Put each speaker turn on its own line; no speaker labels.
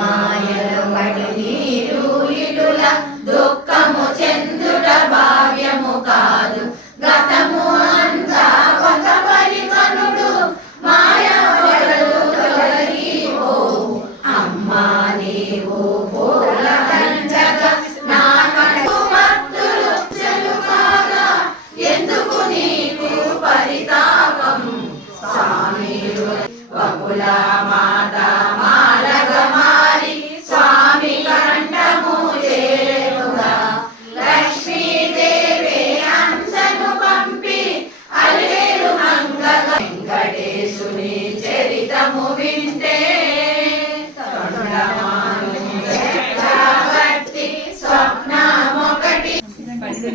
మాయలు పడి నీరు ఇటుల దుఃఖము చెందుట భావ్యము కాదు. గతము అంతా ఒక పరికనుడు మాయలు తొలగిపో. అమ్మా నీవు పూల కంచగ నా కడుపు మత్తులు చెలుకాగా ఎందుకు నీకు పరితాపం? స్వామి వకులామా